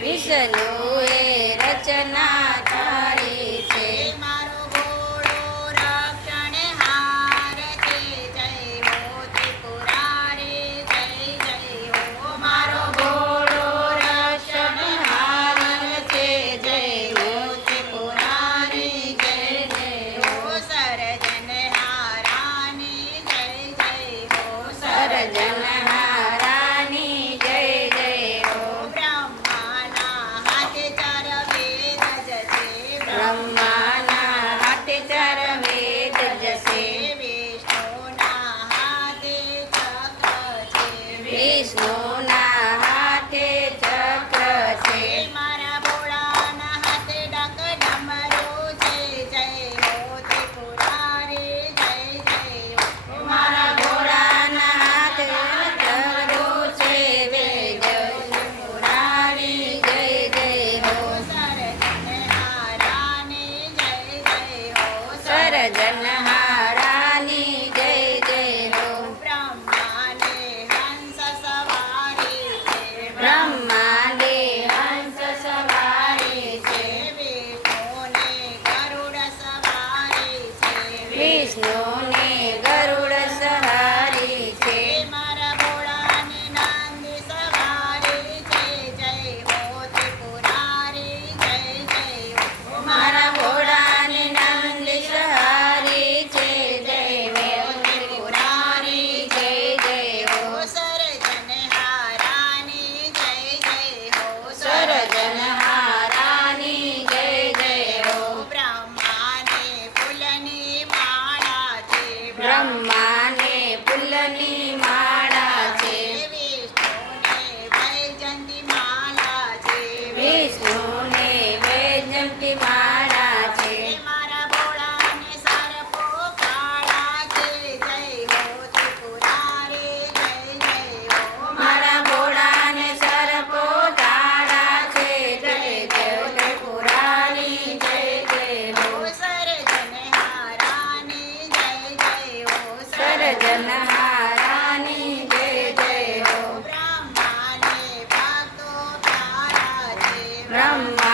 વિષ્ણુએ રચના કરી છે. મારો ઘોડો રક્ષણહાર છે. જય હો ત્રિપુરારી, જય જય હો મારો ઘોડો રક્ષણહાર છે. જય હો ત્રિપુરારી, જય જય હો. સર્જનહારાની, જય જય હો સર્જનહારાની, જય જય હો. બ્રહ્માના હાથે ચાર વેદ જશે. બ્રહ્માના હાથે ચાર વેદ જશે. વિષ્ણુના હાથે ચક્ર છે. વિષ્ણુના હાથે ચક્ર છે. મારા ભોળાના હાથે ડાક ડમરું છે. જય હો ત્રિપુરારી, જય જય હો મારા ભોળાના હાથે ચક્ર છે. વેદ ત્રિપુરારી, જય જય હો. સર્જનહારાની, જય જય હો સર્જનહારાની, જય જય હો. બ્રહ્માને હંસ સવારી છે. બ્રહ્માંડે હંસ સવારી છે. વિષ્ણુને ગરુડ સવારી છે. વિષ્ણુને ગરુડ સહારી છે. મારા ભોળાને નાંદી સવારી છે. જય હો ત્રિપુરારી, જય જય હો મારા ભોળાને નંદી સહારી છે. જય હો ત્રિપુરારી, જય જય હો. સર્જનહારાની, જય જય હો સર્જનહારાની, જય જય હો. બ્રહ્માને ફૂલની માળા છે. બ્રહ્માને ફૂલની માળા છે. વિષ્ણુને વૈજયંતી માળા છે. વિષ્ણુને વૈજયંતી માળા છે. મારા ભોળાને સર્પો કાળા છે. જય હો ત્રિપુરારી, જય જય હો મારા ભોળાને સર્પો કાળા છે. જય જય ત્રિપુરારી, જય જય હો. સર્જનહારાની, જય જય હો સર્જનહારાની, જય જય હો. બ્રહ્માને ભક્તો પ્યારા છે. બ્રહ્મા